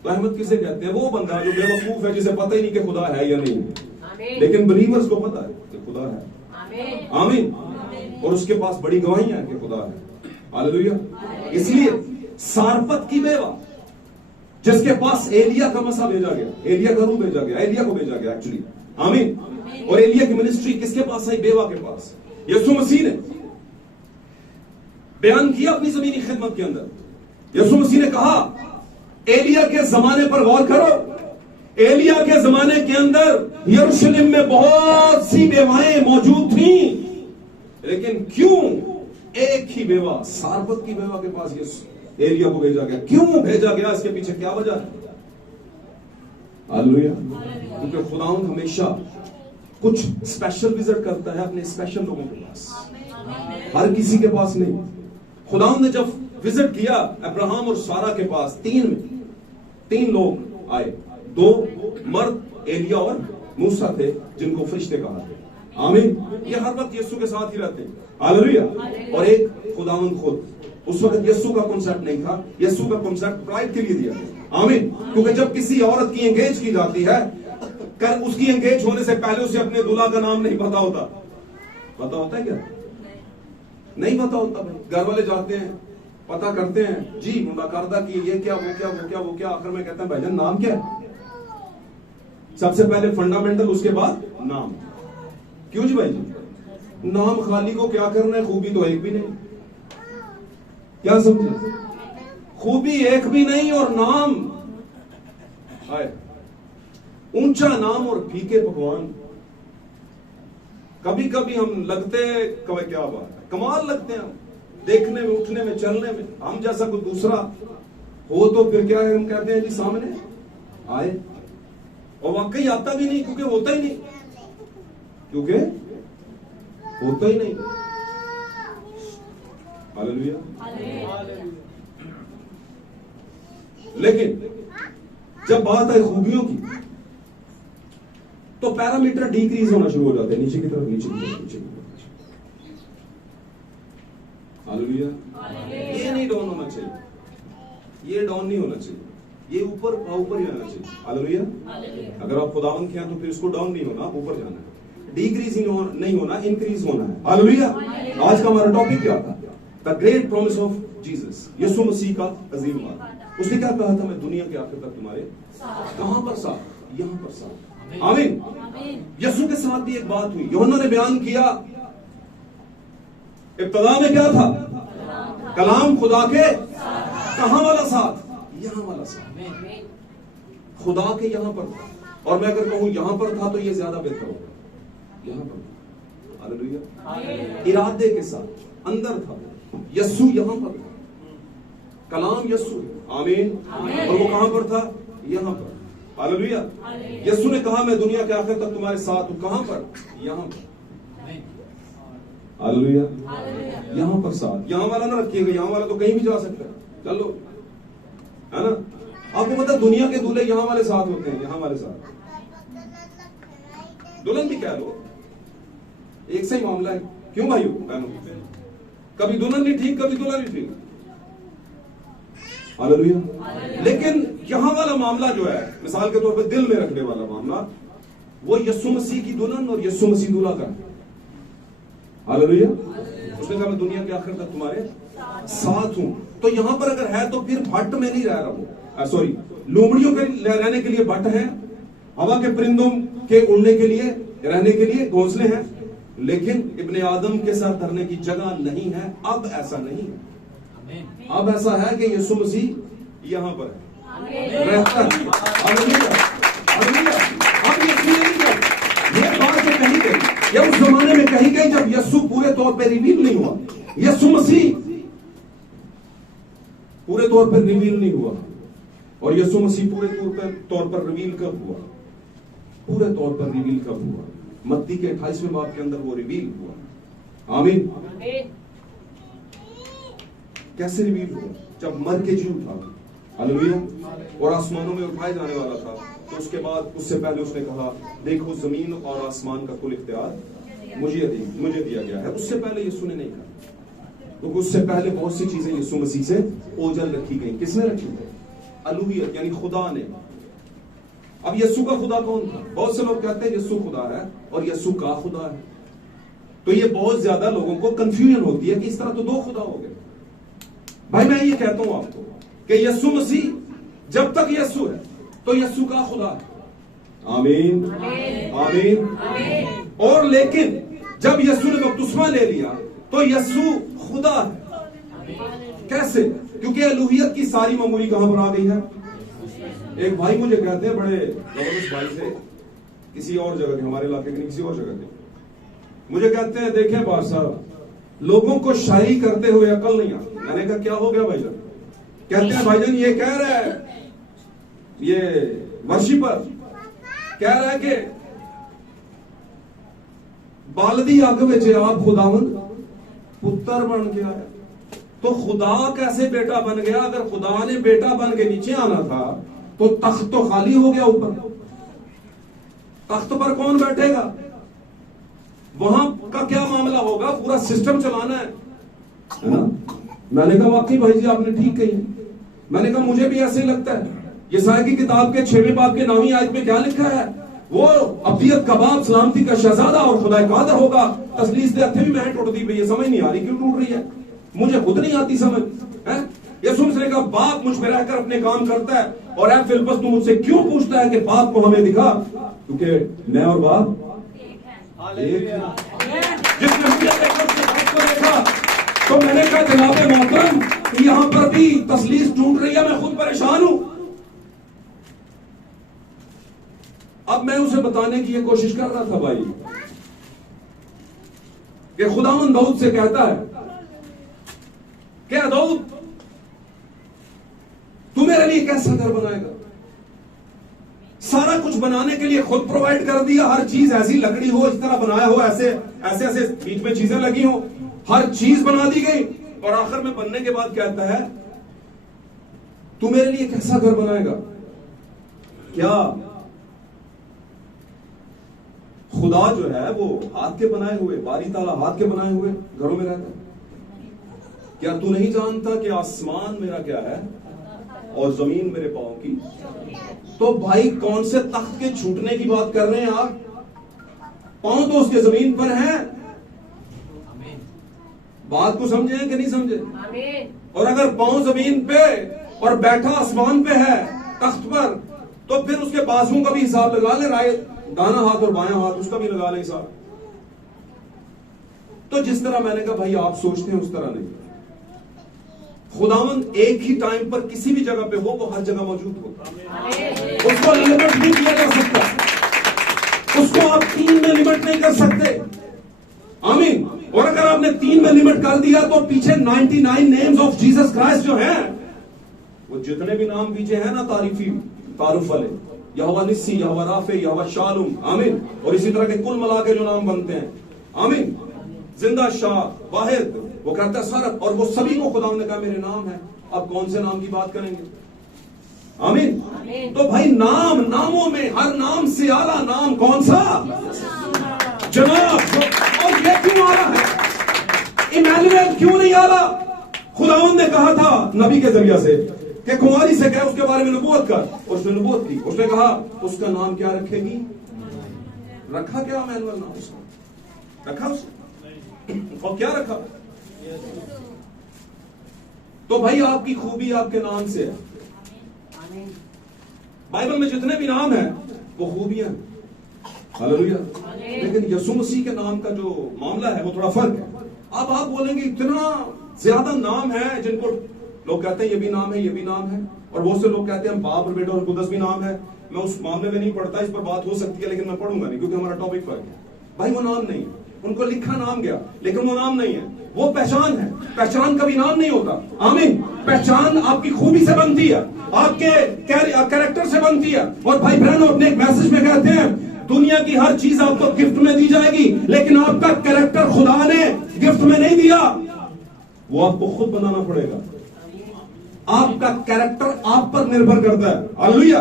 तो अहमद किसे कहते हैं? वो बंदा जो बेवकूफ है, जिसे पता ही नहीं कि खुदा है या नहीं, लेकिन बिलीवर्स को पता है कि खुदा है। आमीन। और उसके पास बड़ी गवाहियां हैं कि खुदा है। हालेलुया। इसलिए सारपत की बेवा जिसके पास एलिया का मसा भेजा गया, एलिया का रूह भेजा गया, एलिया को भेजा गया एक्चुअली। आमीन। और एलिया की मिनिस्ट्री किसके पास आई? बेवा के पास। यीशु मसीह ने बयान किया अपनी जमीनी खिदमत के अंदर। यीशु मसीह ने कहा एलिया के जमाने पर गौर करो। एलिया के जमाने के अंदर यरूशलेम में बहुत सी बेवाएं मौजूद थीं, लेकिन क्यों एक ही बेवा, सारपत की बेवा के पास एलिया को भेजा गया? क्यों भेजा गया? इसके पीछे क्या वजह है? हालेलुया। क्योंकि खुदावंद हमेशा कुछ स्पेशल विजिट करता है अपने स्पेशल लोगों के पास, हर किसी के पास नहीं। खुदा ने जब विजिट किया अब्राहम और सारा के पास, तीन लोग आए, 2 मर्द एलिया और मूसा थे जिनको फरिश्ते कहा थे। आमीन। ये हर वक्त यीशु के साथ ही रहते हैं। हालेलुया। और एक खुदावंद खुद। उस वक्त यीशु का कॉन्सेप्ट नहीं था, यीशु का कॉन्सेप्ट ब्राइड के लिए दिया गया। आमीन। क्योंकि जब किसी औरत की एंगेज की जाती है, उसकी एंगेज होने से पहले उसे अपने दूल्हा का नाम नहीं पता होता। पता होता है क्या? नहीं पता होता भाई। घर वाले जाते हैं, पता करते हैं, जी मुंडा करदा की ये क्या वो क्या वो क्या वो क्या, आखिर में कहते हैं भाईजान नाम क्या है? सबसे पहले फंडामेंटल, उसके बाद नाम। क्यों जी भाई जी? नाम खाली को क्या करना है, खूबी तो एक भी नहीं। क्या समझे? खूबी एक भी नहीं और नाम आए, ऊंचा नाम और फीके पकवान। कभी कभी हम लगते कभी क्या बात है, कमाल लगते हैं हम देखने में, उठने में, चलने में, हम जैसा कोई दूसरा हो तो फिर क्या है, हम कहते हैं जी सामने आए, और वाकई आता भी नहीं, क्योंकि होता ही नहीं, क्योंकि होता ही नहीं। हालेलुया। लेकिन जब बात है खूबियों की, तो पैरामीटर डिक्रीज होना शुरू हो जाते हैं, नीचे की तरफ, नीचे की तरफ, नीचे की तरफ। हालेलुया। ये नहीं डाउन होना चाहिए, ये डाउन नहीं होना चाहिए, ये ऊपर ऊपर ही रहना चाहिए। हालेलुया। अगर आप खुदावंद के हैं तो फिर इसको डाउन नहीं होना, ऊपर जाना है। डिक्रीजिंग नहीं होना, इंक्रीज होना है। हालेलुया। आज का हमारा टॉपिक क्या था? The great promise of Jesus, Yeshu Masih का अजीम बात। उसने क्या कहा था? मैं दुनिया के आखिर तक तुम्हारे कहां पर साथ, यहां पर साथ। आमीन। यीशु के साथ भी एक बात हुई, यूहन्ना ने बयान किया, इब्तिदा में क्या था? कलाम खुदा के कहां वाला साथ? यहां वाला साथ। खुदा के यहां पर था, और मैं अगर कहूं यहां पर था तो ये ज्यादा बेहतर होगा, यहां पर। हालेलुया। इरादे के साथ अंदर था, यीशु यहां पर था, कलाम यीशु। आमीन। और वो कहां पर था? यहां पर। हालेलुया। यीशु ने कहा मैं दुनिया के आखिर तक तुम्हारे साथ हूं। कहां पर? यहां पर। हालेलुया। यहां पर साथ, यहां वाला ना रखिएगा, यहां वाला तो कहीं भी जा सकता है, चलो, है ना? आपको पता दुनिया के दूल्हे यहां वाले साथ होते हैं, यहां वाले साथ। दुल्हन भी कह लो, एक से ही मामला है। क्यों भाइयों बहनों? कभी दुल्हन नहीं ठीक, कभी दुल्हन नहीं ठीक। हालेलुया। लेकिन यहां वाला मामला जो है, मिसाल के तौर पर दिल में रखने वाला मामला, वो यीशु मसीह की दुल्हन और यीशु मसीह दूल्हा का। हालेलुया। उसने कहा मैं दुनिया के आखिर तक तुम्हारे साथ हूं। तो यहां पर अगर है तो फिर भट्ट में नहीं रह रहा वो, सॉरी, लोमड़ियों के रहने के लिए भट्ट है, हवा के परिंदों के उड़ने के लिए, रहने के लिए घोंसले हैं, लेकिन इब्ने आदम के साथ धरने की जगह नहीं है। अब ऐसा नहीं है, अब ऐसा है कि यीशु मसीह यहां पर है, रहता है। हालेलुया। हालेलुया। अब ये बात जो कही गई, ये उस जमाने में कही गई जब यीशु पूरे तौर पर रिवील नहीं हुआ। यीशु मसीह पूरे तौर पर रिवील नहीं हुआ, और यीशु मसीह पूरे तौर पर रिवील कब हुआ? पूरे तौर पर रिवील कब हुआ? मत्ती के 28वें बाब के अंदर वो रिवील हुआ। आमीन। कैसे रिवील हुआ? जब मर के जी उठा। हालेलुया। और आसमानों में उठाए जाने वाला था, तो उसके बाद, उससे पहले उसने कहा देखो जमीन और आसमान का कुल इख्तियार मुझे दिया गया है। उससे पहले यीशु ने नहीं कहा, क्योंकि उससे पहले बहुत सी चीजें यीशु मसीह से ओझल रखी गई। किसने रखी है? अलूहियत, यानी खुदा ने। अब यीशु का खुदा कौन था? बहुत से लोग कहते हैं यीशु खुदा है और यीशु का खुदा है, तो ये बहुत ज्यादा लोगों को कंफ्यूजन होती है कि इस तरह तो दो खुदा हो गए। भाई मैं ये कहता हूं आपको कि यीशु मसीह जब तक यीशु है तो यीशु का खुदा है। आमीन। आमीन। और लेकिन जब यीशु ने बपतिस्मा ले लिया तो यीशु खुदा है। कैसे? क्योंकि अलूहियत की सारी मामूली कहां पर आ गई है? एक भाई मुझे कहते हैं, बड़े जबरदस्त भाई से, किसी और जगह के, हमारे इलाके के नहीं, किसी और जगह के, मुझे कहते हैं देखें बार साहब, लोगों को शायरी करते हुए अकल नहीं आती। मैंने कहा क्या हो गया भाईजान? कहते हैं भाईजान ये कह रहा है, ये वर्शिपर कह रहा है कि बालदी अग विच आप खुदावंद पुत्र बन के आया। तो खुदा कैसे बेटा बन गया? अगर खुदा ने बेटा बन के नीचे आना था तो तख्त तो खाली हो गया, ऊपर तख्त पर कौन बैठेगा? वहां का क्या मामला होगा? पूरा सिस्टम चलाना है ना? मैंने कहा वाकई भाई जी आपने ठीक कही। मैंने कहा मुझे भी ऐसे ही लगता है। यशायाह की किताब के 6वें बाब के 9वीं आयत में क्या लिखा है? वो अब्दियत का बाप, सलामती का शहजादा और खुदा कादर होगा। तसलीस दे हथे भी मैं टूट दी भाई, ये समझ नहीं आ रही क्यों टूट रही है, मुझे खुद नहीं आती समझ है। यीशु मसीह का बाप मुझ पे रहकर अपने काम करता है। और ऐ फिलिप्पस तू मुझसे क्यों पूछता है कि बाप को हमें दिखा? क्योंकि मैं और बाप एक है। जिसने मुझे देखा उसने बाप को देखा। तो मैंने कहा जनाब मोहतरम यहां पर भी तसलीस टूट रही है, मैं खुद परेशान हूं। अब मैं उसे बताने की ये कोशिश कर रहा था भाई कि खुदावंद दाऊद से कहता है, क्या दाऊद तू मेरे लिए कैसा घर बनाएगा? सारा कुछ बनाने के लिए खुद प्रोवाइड कर दिया, हर चीज ऐसी लकड़ी हो, इस तरह बनाया हो, ऐसे ऐसे ऐसे बीच में चीजें लगी हो, हर चीज बना दी गई। और आखिर में बनने के बाद कहता है तू मेरे लिए कैसा घर बनाएगा? क्या खुदा जो है वो हाथ के बनाए हुए, बारी ताला हाथ के बनाए हुए घरों में रहता है? क्या तू नहीं जानता कि आसमान मेरा क्या है और जमीन मेरे पांव की? तो भाई कौन से तख्त के छूटने की बात कर रहे हैं आप? पांव तो उसके जमीन पर हैं। बात को समझे कि नहीं समझे? और अगर पांव जमीन पे और बैठा आसमान पे है तख्त पर, तो फिर उसके बाजुओं का भी हिसाब लगा ले, राइट दाना हाथ और बायां हाथ उसका भी लगा ले हिसाब। तो जिस तरह मैंने कहा भाई आप सोचते हैं उस तरह नहीं। खुदावंद एक ही टाइम पर किसी भी जगह पे हो, वो हर जगह मौजूद होता। उसको लिमिट नहीं किया जा सकता, उसको आप 3 में लिमिट नहीं कर सकते। आमीन। और अगर आपने 3 में लिमिट कर दिया तो पीछे 99 नेम्स ऑफ जीसस क्राइस्ट जो हैं, वो जितने भी नाम पीछे हैं ना तारीफी तारुफ वाले, यहोवा निस्सी, यहोवा राफे, यहोवा शालूम, आमीन, और इसी तरह के कुल मिला के जो नाम बनते हैं, आमीन, जिंदा शाह, वाहिद, वो कहता है सारा, और वो सभी को खुदा ने कहा मेरे नाम है। अब कौन से नाम की बात करेंगे? आमीन। तो भाई नाम, नामों में हर नाम से आला नाम कौन सा? जनाब। और ये क्यों आला है? इमैनुएल क्यों नहीं आला? खुदावंद ने कहा था नबी के जरिया से कि कुमारी से कह उसके बारे में नबूवत कर। उसने नबूवत की, उसने कहा उसका नाम क्या रखेगी? रखा क्या इमैनुएल नाम उसका? रखा उसने, और क्या रखा? तो भाई आपकी खूबी आपके नाम से है। बाइबल में जितने भी नाम है वो खूबियां हैं, हालेलुया। लेकिन यीशु मसीह के नाम का जो मामला है वो थोड़ा फर्क है। अब आप बोलेंगे इतना ज्यादा नाम है जिनको लोग कहते हैं ये भी नाम है, ये भी नाम है, और बहुत से लोग कहते हैं बाप और बेटा और कुदस भी नाम है। मैं उस मामले में नहीं पढ़ता, इस पर बात हो सकती है लेकिन मैं पढ़ूंगा नहीं क्योंकि हमारा टॉपिक फर्क है। भाई वो नाम नहीं है, उनको लिखा नाम गया लेकिन वो नाम नहीं है, वो पहचान है। पहचान कभी नाम नहीं होता। आमीन। पहचान आपकी खूबी से बनती है, आपके कैरेक्टर से बनती है। और भाई बहनों अपने एक मैसेज में कहते हैं दुनिया की हर चीज आपको गिफ्ट में दी जाएगी लेकिन आपका कैरेक्टर खुदा ने गिफ्ट में नहीं दिया, वो आपको खुद बनाना पड़ेगा। आपका कैरेक्टर आप पर निर्भर करता है। हालेलुया।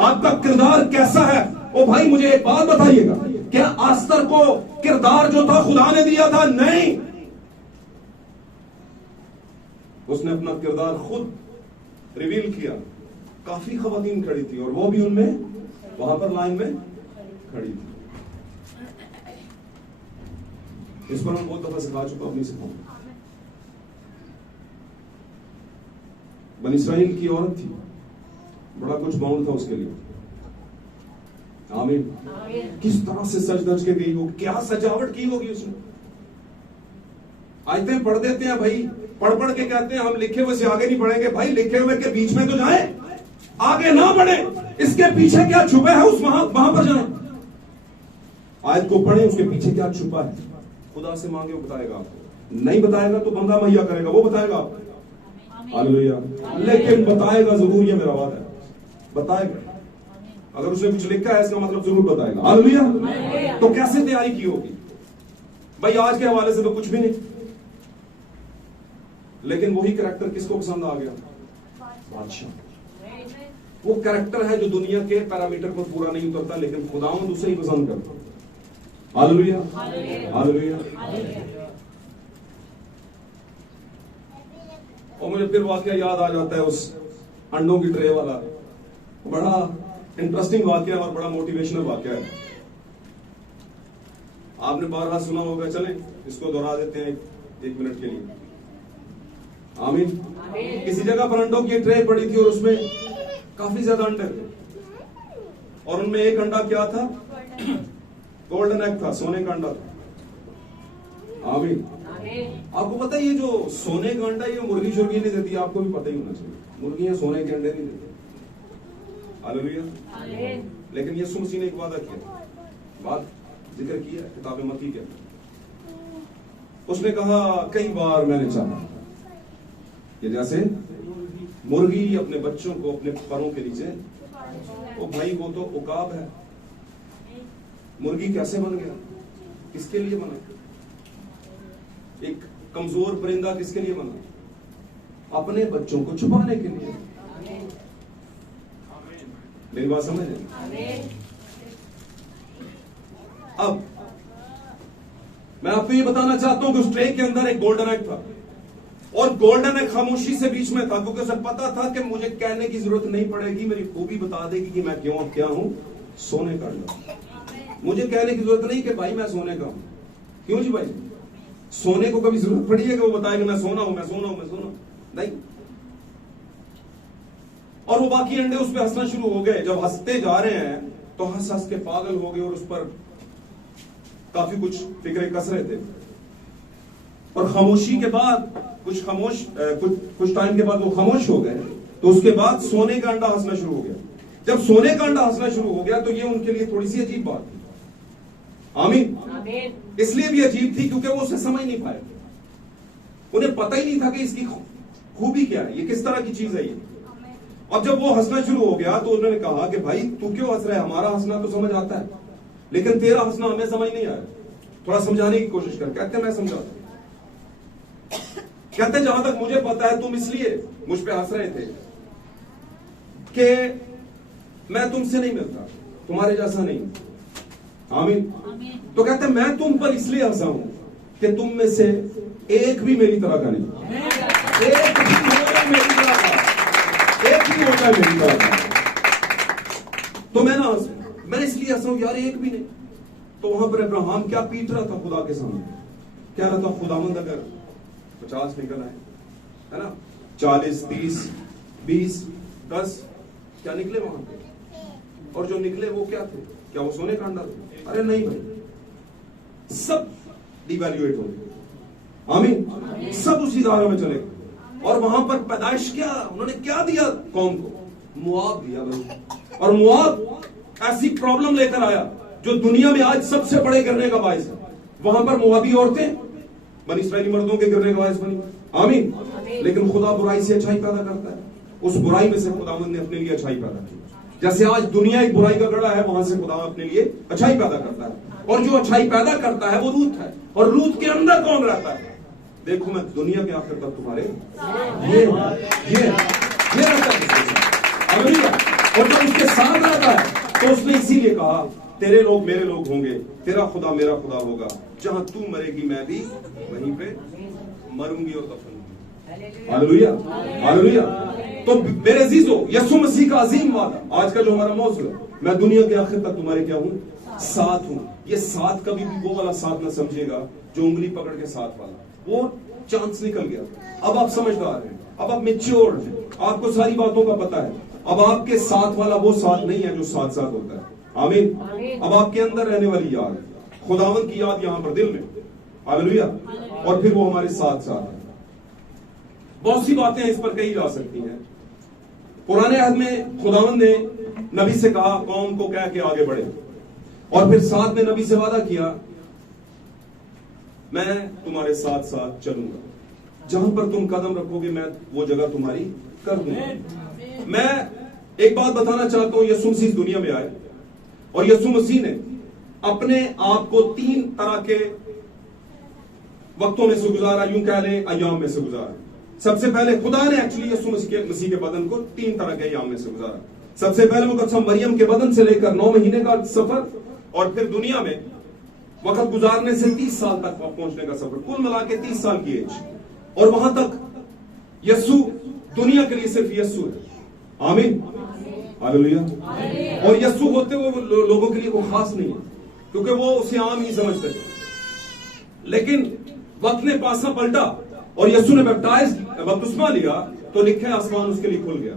आपका किरदार कैसा है? ओ भाई मुझे एक बात बताइएगा, क्या आस्तर को किरदार जो था खुदा ने दिया था? नहीं, उसने अपना किरदार खुद रिवील किया। काफी खवातीन खड़ी थी और वो भी उनमें वहां पर लाइन में खड़ी थी। इस पर हम बहुत दफा सिखा चुका, अपनी सिखाऊंगा। बनी इस्राइल की औरत थी, बड़ा कुछ बाउंड था उसके लिए। आमीन। किस तरह से सज धज के गई होगी, क्या सजावट की होगी उसने। आयतें पढ़ देते हैं भाई, पढ़ पढ़ के कहते हैं हम लिखे हुए से आगे नहीं बढ़ेंगे। भाई लिखे हुए के बीच में तो जाए, आगे ना बढ़े। इसके पीछे क्या छुपा है उस वहां पर जाए। आयत को पढ़े, उसके पीछे क्या छुपा है खुदा से मांगे, वो बताएगा आपको। नहीं बताएगा तो बंदा मुहैया करेगा, वो बताएगा आपको। हालेलुया। लेकिन बताएगा जरूर, ये मेरा बात है, बताएगा। अगर उसने कुछ लिखा है इसका मतलब जरूर बताएगा। हालेलुया। तो कैसे तैयारी की होगी? भाई आज के हवाले से तो कुछ भी नहीं, लेकिन वही कैरेक्टर किसको पसंद आ गया? बादशाह। वो कैरेक्टर है जो दुनिया के पैरामीटर पर पूरा नहीं उतरता, लेकिन खुदावंद उसे ही पसंद करता। Hallelujah, hallelujah. और मुझे फिर वाकया याद आ जाता है उस अंडों की ट्रे वाला। बड़ा इंटरेस्टिंग वाकया और बड़ा मोटिवेशनल वाकया है। आपने बारहा सुना होगा, चलें इसको दोहरा देते हैं एक मिनट के लिए। आमीन। किसी जगह पर अंडों की ट्रे पड़ी थी और उसमें काफी ज्यादा अंडे थे, और उनमें एक अंडा क्या था? गोल्डन एग था, सोने का अंडा था। आमीन। आपको पता है ये जो सोने का अंडा ये मुर्गी शुर्गी नहीं देती, आपको भी पता ही होना चाहिए। मुर्गियां सोने के अंडे नहीं देती। हालेलुया। लेकिन यीशु मसीह ने एक वादा किया, बात जिक्र किया किताब मत्ती के। उसने कहा कई बार मैंने चाहा कि जैसे मुर्गी अपने बच्चों को अपने परों के नीचे, ओ भाई वो तो उकाब है। मुर्गी कैसे बन गया? किसके लिए बना? एक कमजोर परिंदा किसके लिए बना? अपने बच्चों को छुपाने के लिए। मेरी बात समझ रहे? अब मैं आपको ये बताना चाहता हूं कि उस ट्रे के अंदर एक गोल्डन एग था, और गोल्डन एग खामोशी से बीच में था, क्योंकि उसे पता था कि मुझे कहने की जरूरत नहीं पड़ेगी, मेरी खूबी बता देगी कि मैं क्यों क्या हूं, सोने का अंडा। मुझे कहने की जरूरत नहीं कि भाई मैं सोने का हूं। क्यों जी भाई? सोने को कभी जरूरत पड़ी है कि वो बताएगा मैं सोना हूं, मैं सोना हूं, मैं सोना हूं? नहीं। और वो बाकी अंडे उस पर हंसना शुरू हो गए। जब हंसते जा रहे हैं तो हंस हंस के पागल हो गए और उस पर काफी कुछ फिक्रे कस रहे थे। और खामोशी के बाद कुछ टाइम के बाद वो खामोश हो गए। तो उसके बाद सोने का अंडा हंसना शुरू हो गया। जब सोने का अंडा हंसना शुरू हो गया तो ये उनके लिए थोड़ी सी अजीब बात थी। आमीन। इसलिए भी अजीब थी क्योंकि वो उसे समझ नहीं पाए। उन्हें पता ही नहीं था कि इसकी खूबी क्या है, ये किस तरह की चीज है ये। अब जब वो हंसना शुरू हो गया तो उन्होंने कहा कि भाई तू क्यों हंस रहा है? हमारा हंसना तो समझ आता है, लेकिन तेरा हंसना हमें समझ नहीं आया। थोड़ा समझाने की कोशिश कर। कहते मैं समझाता। कहते जहां तक मुझे पता है तुम इसलिए मुझ पे हंस रहे थे कि मैं तुमसे नहीं मिलता, तुम्हारे जैसा नहीं। आमीन। तो कहते मैं तुम पर इसलिए हंसा हूं कि तुम में से एक भी मेरी तरह का नहीं, एक भी होगा मेरी तरह का, एक भी होगा मेरी तरह का। तो मैं ना हंसूं, मैं इसलिए हंसा हूं यार एक भी नहीं। तो वहां पर अब्राहम क्या पीट रहा था खुदा के सामने, कह रहा था खुदावंद अगर 50 निकल आए, है ना, 40, 30, 20, 10 क्या निकले वहां पे? और जो निकले वो क्या थे? क्या वो सोने का अंडा थे? अरे नहीं भाई, सब डिवैल्यूएट हो गए। आमीन। सब उसी धारा में चले गए। और वहां पर पैदाइश क्या, उन्होंने क्या दिया कौम को? मुआब दिया भाई। और मुआब ऐसी प्रॉब्लम लेकर आया जो दुनिया में आज सबसे बड़े गिरने का बायस है। वहां पर मुआबी औरतें बनी इस्राएली मर्दों के गिरने का बायस बनी। आमीन। लेकिन खुदा बुराई से अच्छाई पैदा करता है। उस बुराई में से खुदावंद ने अपने लिए अच्छाई पैदा की। जैसे आज दुनिया एक बुराई का गड़ा है, वहां से खुदा अपने लिए अच्छाई पैदा करता है। और जो अच्छाई पैदा करता है वो रूत है। और रूत के अंदर कौन रहता है? देखो मैं दुनिया के आखिर तक तुम्हारे ये रहता है। और जब उसके साथ रहता है तो उसने इसीलिए कहा तेरे लोग मेरे लोग होंगे, तेरा खुदा मेरा खुदा होगा। जहां तू मरेगी मैं भी वहीं पे मरूंगी और दफन होंगी। Hallelujah, hallelujah. तो मेरे अजीजों, यीशु मसीह का अजीम वादा, आज का जो हमारा मौजू है, मैं दुनिया के आखिर तक तुम्हारे क्या हूं? साथ हूं। ये साथ कभी भी वो वाला साथ ना समझिएगा जो उंगली पकड़ के साथ वाला, वो चांस निकल गया। अब आप समझदार हैं, अब आप मेच्योर हैं, आपको सारी बातों का पता है। अब आपके साथ वाला वो साथ नहीं है जो साथ साथ होता है। आमीन। अब आपके अंदर रहने वाली याद, खुदावंद की याद यहां पर दिल में। हालेलुया। और फिर वो हमारे साथ साथ है। बहुत सी बातें इस पर कही जा सकती हैं। पुराने अहद में खुदावंद ने नबी से कहा कौम को कह के आगे बढ़े, और फिर साथ में नबी से वादा किया मैं तुम्हारे साथ साथ चलूंगा, जहां पर तुम कदम रखोगे मैं वो जगह तुम्हारी कर दूंगा। मैं एक बात बताना चाहता हूं, यीशु मसीह इस दुनिया में आए और यीशु मसीह ने अपने आप को 3 तरह के वक्तों में से गुजारा, यूं कह लें अय्याम में से गुजारा। सबसे पहले खुदा ने एक्चुअली यीशु मसीह के बदन को 3 तरह के अय्याम में से गुजारा। सबसे पहले मुकद्दस मरियम के बदन से लेकर 9 महीने का सफर, और फिर दुनिया में वक्त गुजारने से 30 साल तक पहुंचने का सफर, कुल मिला के 30 साल की एज। और वहां तक यीशु दुनिया के लिए सिर्फ यीशु है। आमीन, हालेलुया। और यीशु होते हुए वो लोगों के लिए वो खास नहीं है, क्योंकि वो उसे आम ही समझते थे। लेकिन वक्त ने पासा पलटा और यीशु ने बपतिस्मा लिया, तो लिखा है आसमान उसके लिए खुल गया।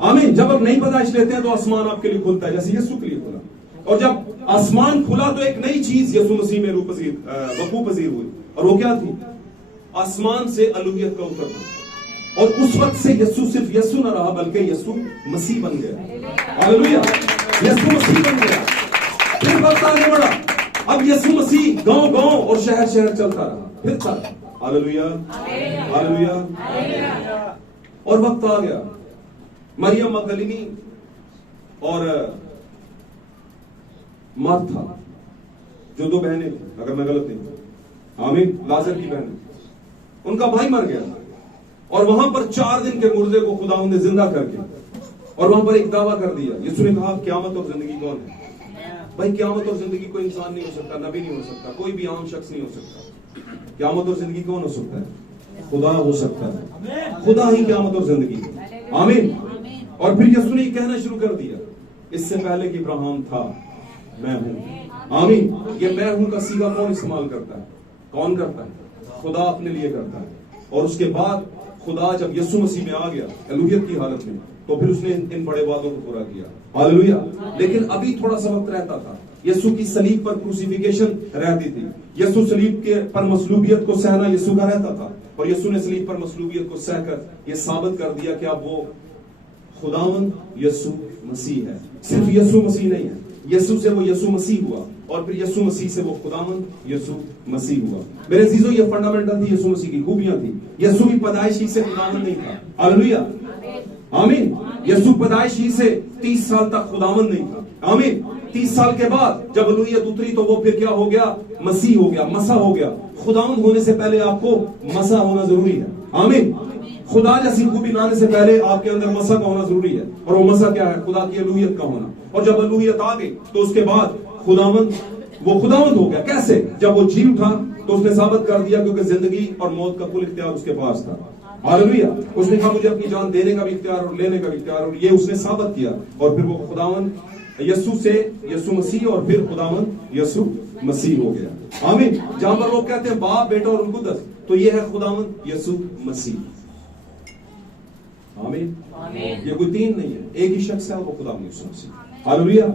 आमीन। जब आप नई पैदाइश लेते हैं तो आसमान आपके लिए खुलता है, जैसे यीशु के लिए खुला। और जब आसमान खुला तो एक नई चीज यीशु मसीह में वकूफ पजीर हुई, और वो क्या थी? आसमान से अलूहियत का उतरना। और उस वक्त से यीशु सिर्फ यीशु न रहा, बल्कि यीशु मसीह बन गया। हालेलुया, यीशु मसीह बन गया। फिर वक्त आगे बढ़ा, अब यीशु मसीह गांव गांव और शहर शहर चलता रहा, फिर था। Hallelujah, hallelujah. और वक्त आ गया, मरियम मगदलीनी और मार्था, जो 2 बहनें थी, अगर मैं गलत नहीं हूं, आमीन, लाजर की बहनें, उनका भाई मर गया, और वहां पर 4 दिन के मुर्दे को खुदा ने जिंदा करके, और वहां पर एक दावा कर दिया। यीशु ने कहा, क़यामत और जिंदगी कौन है? भाई, क़यामत और जिंदगी कोई इंसान नहीं हो सकता, नबी नहीं हो सकता, कोई भी आम शख्स नहीं हो सकता। क़यामत और जिंदगी कौन हो सकता है? खुदा हो सकता है। खुदा ही क़यामत और जिंदगी है। आमीन। और फिर यीशु ने कहना शुरू कर दिया, इससे पहले कि इब्राहिम था, मैं हूं। आमीन। ये मैं हूं का सीगा कौन इस्तेमाल करता है? कौन करता है? खुदा अपने लिए करता है। और उसके बाद खुदा जब यीशु मसीह में आ गया अलूहियत की हालत में, तो फिर उसने इन बड़े वादों को पूरा किया। हालेलुया। लेकिन अभी थोड़ा सा वक्त रहता था। यीशु की सलीब पर क्रूसिफिकेशन रहती थी। यीशु सलीब के पर मसलूबियत को सहना यीशु का रहता था, और यीशु ने सलीब पर मसलूबियत को सहकर यह साबित कर दिया कि अब वो खुदावंद यीशु मसीह है। सिर्फ यीशु मसीह नहीं है, यीशु से वो यीशु मसीह हुआ, और फिर यीशु मसीह से वो खुदावंद यीशु मसीह हुआ। मेरे अजीजों, ये फंडामेंटल थी यीशु मसीह की खूबियां थी। यीशु भी पैदाइशी से खुदावंद नहीं था। हालेलुया, आमीन। यीशु पैदाइशी से 30 साल तक खुदावंद नहीं था। आमीन। 30 साल के बाद जब अलूहियत उतरी तो वो फिर क्या हो गया? मसीह हो गया, मसा हो गया। खुदावंद होने से पहले आपको मसा होना जरूरी है। आमीन। खुदा जैसी खूबी लाने से पहले आपके अंदर मसा का होना जरूरी है, और वो मसा क्या है? खुदा की अलूहियत का होना। और जब अलूहियत आ गई तो उसके बाद खुदावंद, वो खुदावंद हो गया। कैसे? जब वो जी उठा तो उसने साबित कर दिया, क्योंकि जिंदगी और मौत का कुल इख्तियार उसके पास था। हालेलुया। उसने कहा, मुझे अपनी जान देने का भी इख्तियार और लेने का भी इख्तियार, और ये उसने साबित किया। और फिर वो खुदावंद यीशु से यीशु मसीह, और फिर खुदावंद यीशु मसीह हो गया। आमीन। जहां पर लोग कहते हैं बाप, बेटा और कुदस, तो ये है खुदावंद यीशु मसीह। आमीन। ये कोई 3 नहीं है, एक ही शख्स है, वो खुदावंद यीशु मसीह। हालेलुया।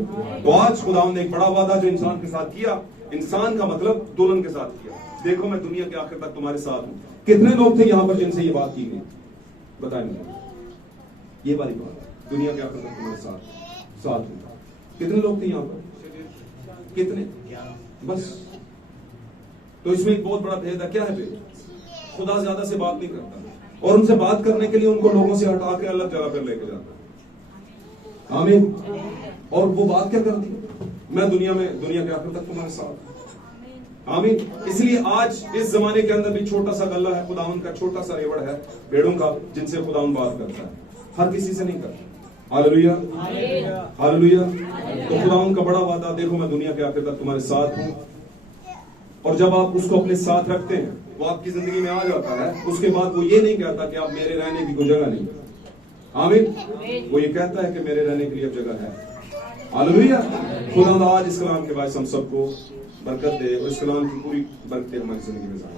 तो आज खुदावंद ने एक बड़ा वादा जो इंसान के साथ किया, इंसान का मतलब दुल्हन के साथ किया, देखो मैं दुनिया के आखिर तक तुम्हारे साथ हूं। कितने लोग थे यहां पर जिनसे ये बात की गई? बताएं मुझे, ये वाली बात, दुनिया के आखिर तक तुम्हारे साथ हूं। कितने लोग थे यहां पर? कितने? बस। तो इसमें एक बहुत बड़ा भेद है। क्या है भेद? खुदा ज्यादा से बात नहीं करता, और उनसे बात करने के लिए उनको लोगों से हटा के अलग जगह पर लेके जाता है। आमीन। और वो बात क्या करती है? मैं दुनिया के आखिर तक तुम्हारे साथ। आमीन। इसलिए आज इस जमाने के अंदर भी छोटा सा गल्ला है, खुदावंद का छोटा सा रेवड़ है भेड़ों का, जिनसे खुदावंद बात करता है। हर किसी से नहीं करता। Hallelujah, hallelujah. तो खुदावंद का बड़ा वादा, देखो मैं दुनिया के आखिर तक तुम्हारे साथ हूं। और जब आप उसको अपने साथ रखते हैं, वो आपकी जिंदगी में आ जाता है, उसके बाद वो ये नहीं कहता कि आप मेरे रहने की कोई जगह नहीं। आमीन। वो ये कहता है कि मेरे रहने के लिए अब जगह है। हालेलुया। खुदा आज इस कलाम के बाद हम सबको बरकत दे, और इस कलाम की पूरी बरकतें हमारी जिंदगी में जाए।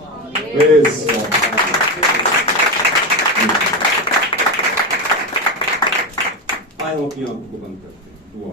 आए हम अपनी आंखों को बंद करते हैं, दुआ।